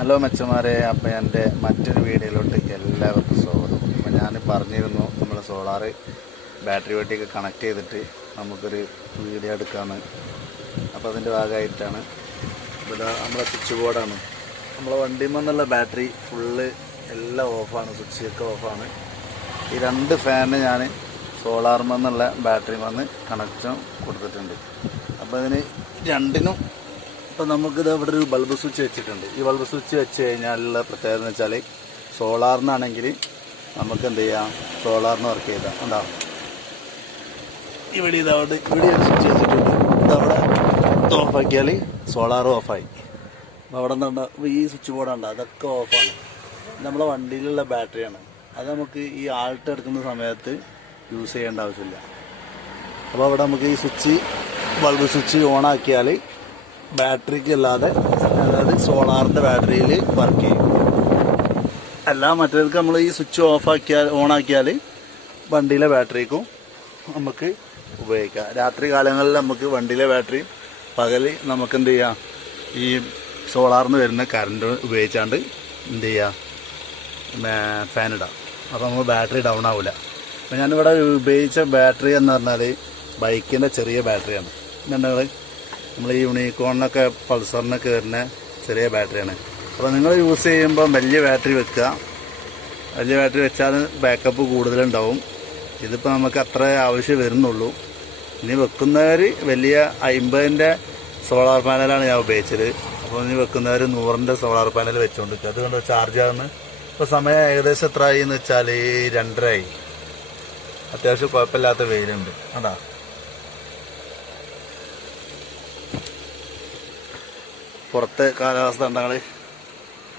Hello മെച്ചമാരെ, അപ്പോൾ എൻ്റെ മറ്റൊരു വീഡിയോയിലോട്ട് എല്ലാവർക്കും സ്വാഗതം. അപ്പോൾ ഞാൻ പറഞ്ഞിരുന്നു നമ്മൾ സോളാർ ബാറ്ററി വട്ടിയൊക്കെ കണക്ട് ചെയ്തിട്ട് നമുക്കൊരു വീഡിയോ എടുക്കാമെന്ന്. അപ്പോൾ അതിൻ്റെ ഭാഗമായിട്ടാണ് ഇവിടെ നമ്മളെ സ്വിച്ച് ബോർഡാണ്. നമ്മളെ വണ്ടിയിൽ നിന്നുള്ള ബാറ്ററി ഫുള്ള് എല്ലാം ഓഫാണ്, സ്വിച്ചൊക്കെ ഓഫാണ്. ഈ രണ്ട് ഫാന് ഞാൻ സോളാറിൽ നിന്നുള്ള ബാറ്ററി വന്ന് കണക്ഷൻ കൊടുത്തിട്ടുണ്ട്. അപ്പോൾ അതിന് രണ്ടിനും ഇപ്പോൾ നമുക്കിത് ഇവിടെ ഒരു ബൾബ് സ്വിച്ച് വെച്ചിട്ടുണ്ട്. ഈ ബൾബ് സ്വിച്ച് വെച്ച് കഴിഞ്ഞാലുള്ള പ്രത്യേകത എന്ന് വെച്ചാൽ സോളാറിനാണെങ്കിൽ നമുക്ക് എന്ത് ചെയ്യാം, സോളാറിന് വർക്ക് ചെയ്താൽ ഉണ്ടാവും. ഇവിടെ ഒരു സ്വിച്ച് വെച്ചിട്ടുണ്ട്. ഇതവിടെ ഓഫാക്കിയാൽ സോളാർ ഓഫായി. അവിടെ നിന്നുണ്ട് ഈ സ്വിച്ച് ബോർഡുണ്ട്, അതൊക്കെ ഓഫാണ്. നമ്മളെ വണ്ടിയിലുള്ള ബാറ്ററിയാണ്. അത് നമുക്ക് ഈ ആൾട്ട് എടുക്കുന്ന സമയത്ത് യൂസ് ചെയ്യേണ്ട ആവശ്യമില്ല. അപ്പോൾ അവിടെ നമുക്ക് ഈ സ്വിച്ച് ബൾബ് സ്വിച്ച് ഓണാക്കിയാൽ ബാറ്ററിക്ക് അല്ലാതെ, അതായത് സോളാറിൻ്റെ ബാറ്ററിയിൽ വർക്ക് ചെയ്യും. അല്ല മറ്റേതൊക്കെ നമ്മൾ ഈ സ്വിച്ച് ഓണാക്കിയാൽ വണ്ടിയിലെ ബാറ്ററിക്കും നമുക്ക് ഉപയോഗിക്കാം. രാത്രി കാലങ്ങളിൽ നമുക്ക് വണ്ടിയിലെ ബാറ്ററി, പകൽ നമുക്ക് എന്ത് ചെയ്യാം, ഈ സോളാറിന് വരുന്ന കറണ്ട് ഉപയോഗിച്ചാണ്ട് എന്ത് ചെയ്യുക, ഫാൻ ഇടാം. അപ്പോൾ നമുക്ക് ബാറ്ററി ഡൗൺ ആവില്ല. അപ്പോൾ ഞാനിവിടെ ഉപയോഗിച്ച ബാറ്ററി എന്ന് പറഞ്ഞാൽ ബൈക്കിൻ്റെ ചെറിയ ബാറ്ററിയാണ്. എന്നുണ്ടെങ്കിൽ നമ്മൾ ഈ യൂണിക്കോണിനൊക്കെ പൾസറിനൊക്കെ വരുന്ന ചെറിയ ബാറ്ററിയാണ്. അപ്പോൾ നിങ്ങൾ യൂസ് ചെയ്യുമ്പോൾ വലിയ ബാറ്ററി വെക്കുക. വലിയ ബാറ്ററി വെച്ചാൽ ബാക്കപ്പ് കൂടുതലുണ്ടാവും. ഇതിപ്പോൾ നമുക്ക് അത്ര ആവശ്യം വരുന്നുള്ളൂ. ഇനി വെക്കുന്നവർ വലിയ 50ൻ്റെ സോളാർ പാനലാണ് ഞാൻ ഉപയോഗിച്ചത്. അപ്പോൾ ഇനി വെക്കുന്നവർ 100ൻ്റെ സോളാർ പാനൽ വെച്ചുകൊണ്ടിരിക്കുക. അതുകൊണ്ട് ചാർജ് ആകുന്നു. ഇപ്പോൾ സമയം ഏകദേശം എത്ര ആയി എന്ന് വെച്ചാൽ 2:30 ആയി. അത്യാവശ്യം കുഴപ്പമില്ലാത്ത വെയിലുണ്ട്. അതാ പുറത്തെ കാലാവസ്ഥ ഉണ്ടെങ്കിൽ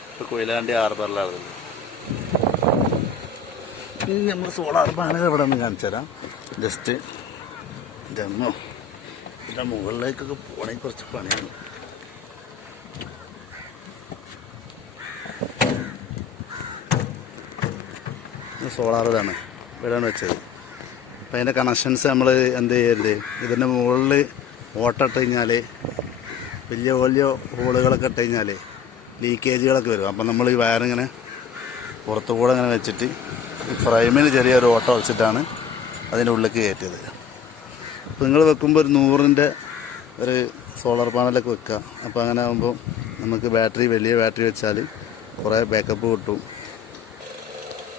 ഇപ്പോൾ കൊയിലാണ്ടി ഹാർബറിലാണ്. നമ്മൾ സോളാർ പാനൽ എവിടെ നിന്ന് കാണിച്ചു തരാം. ജസ്റ്റ് ഇതെന്നോ ഇതിൻ്റെ മുകളിലേക്കൊക്കെ പോകണമെങ്കിൽ കുറച്ച് പണിയാണ്. സോളാർ ഇതാണ് ഇവിടെയാണ് വെച്ചത്. അപ്പം അതിൻ്റെ കണക്ഷൻസ് നമ്മൾ എന്ത് ചെയ്യരുത്, ഇതിൻ്റെ മുകളിൽ ഓട്ടിട്ട് കഴിഞ്ഞാൽ വലിയ വലിയ ഹോളുകളൊക്കെ ഇട്ട് കഴിഞ്ഞാൽ ലീക്കേജുകളൊക്കെ വരും. അപ്പം നമ്മൾ ഈ വയറിങ്ങനെ പുറത്തു കൂടെ ഇങ്ങനെ വെച്ചിട്ട് ഫ്രെയിമിന് ചെറിയൊരു ഓട്ട വെച്ചിട്ടാണ് അതിൻ്റെ ഉള്ളിലേക്ക് കയറ്റിയത്. അപ്പോൾ നിങ്ങൾ വെക്കുമ്പോൾ ഒരു 100ൻ്റെ ഒരു സോളാർ പാനലൊക്കെ വെക്കുക. അപ്പോൾ അങ്ങനെ ആകുമ്പോൾ നമുക്ക് വലിയ ബാറ്ററി വെച്ചാൽ കുറേ ബാക്കപ്പ് കിട്ടും.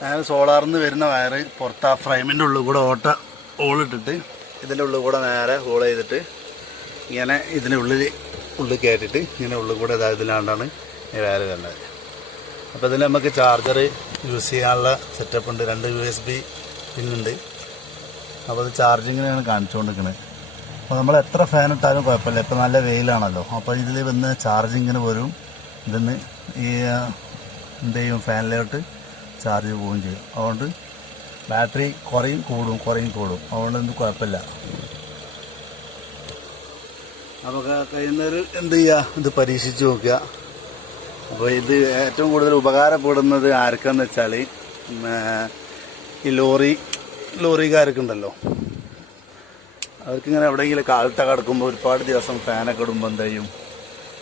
അങ്ങനെ സോളാറിൽ നിന്ന് വരുന്ന വയറ് പുറത്ത് ആ ഫ്രെയിമിൻ്റെ ഉള്ളിൽ കൂടെ ഹോളിട്ടിട്ട് ഇതിൻ്റെ ഉള്ളിൽ കൂടെ നേരെ ഹോൾ ചെയ്തിട്ട് ഇങ്ങനെ ഇതിൻ്റെ ഉള്ളിൽ കയറ്റിയിട്ട് ഇങ്ങനെ ഉള്ളിൽ കൂടെ ഇതിലാണ്ടാണ് ഈ വയറ് വരുന്നത്. അപ്പോൾ ഇതിൽ നമുക്ക് ചാർജർ യൂസ് ചെയ്യാനുള്ള സെറ്റപ്പ് ഉണ്ട്. 2 USB പിന്നുണ്ട്. അപ്പോൾ അത് ചാർജിങ്ങിനാണ് കാണിച്ചുകൊണ്ടിരിക്കുന്നത്. അപ്പോൾ നമ്മൾ എത്ര ഫാൻ ഇട്ടാലും കുഴപ്പമില്ല. ഇപ്പോൾ നല്ല വെയിലാണല്ലോ. അപ്പോൾ ഇതിൽ വന്ന് ചാർജിങ്ങിന് വരും. ഇതിന്ന് ഈ എന്ത് ചെയ്യും, ഫാനിലോട്ട് ചാർജ് പോവുകയും ചെയ്യും. അതുകൊണ്ട് ബാറ്ററി കുറയും കൂടും. അതുകൊണ്ട് എന്ത് കുഴപ്പമില്ല. അപ്പോൾ കഴിയുന്നവർ എന്ത് ചെയ്യുക, ഇത് പരീക്ഷിച്ച് നോക്കുക. അപ്പോൾ ഇത് ഏറ്റവും കൂടുതൽ ഉപകാരപ്പെടുന്നത് ആർക്കാന്ന് വെച്ചാൽ ഈ ലോറിക്കാർക്കുണ്ടല്ലോ, അവർക്കിങ്ങനെ എവിടെയെങ്കിലും കാലത്തൊക്കെ കിടക്കുമ്പോൾ ഒരുപാട് ദിവസം ഫാനൊക്കെ ഇടുമ്പോൾ എന്ത് ചെയ്യും,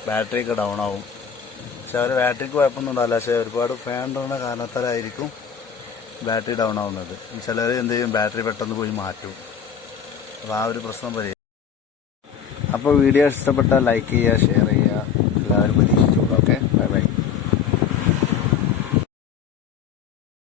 ബാറ്ററിയൊക്കെ ഡൗൺ ആവും. പക്ഷെ അവർ ബാറ്ററിക്ക് കുഴപ്പമൊന്നും ഉണ്ടാവില്ല. പക്ഷേ ഒരുപാട് ഫാൻ ഇടുന്ന കാരണത്താലായിരിക്കും ബാറ്ററി ഡൗൺ ആവുന്നത്. ചിലർ എന്ത് ചെയ്യും, ബാറ്ററി പെട്ടെന്ന് പോയി മാറ്റും. അപ്പോൾ ആ ഒരു പ്രശ്നം പരിഹരിക്കും. അപ്പോൾ വീഡിയോ ഇഷ്ടപ്പെട്ടാൽ ലൈക്ക് ചെയ്യുക, ഷെയർ ചെയ്യുക. എല്ലാവരും പ്രതീക്ഷിച്ചോളൂ. Okay, bye bye.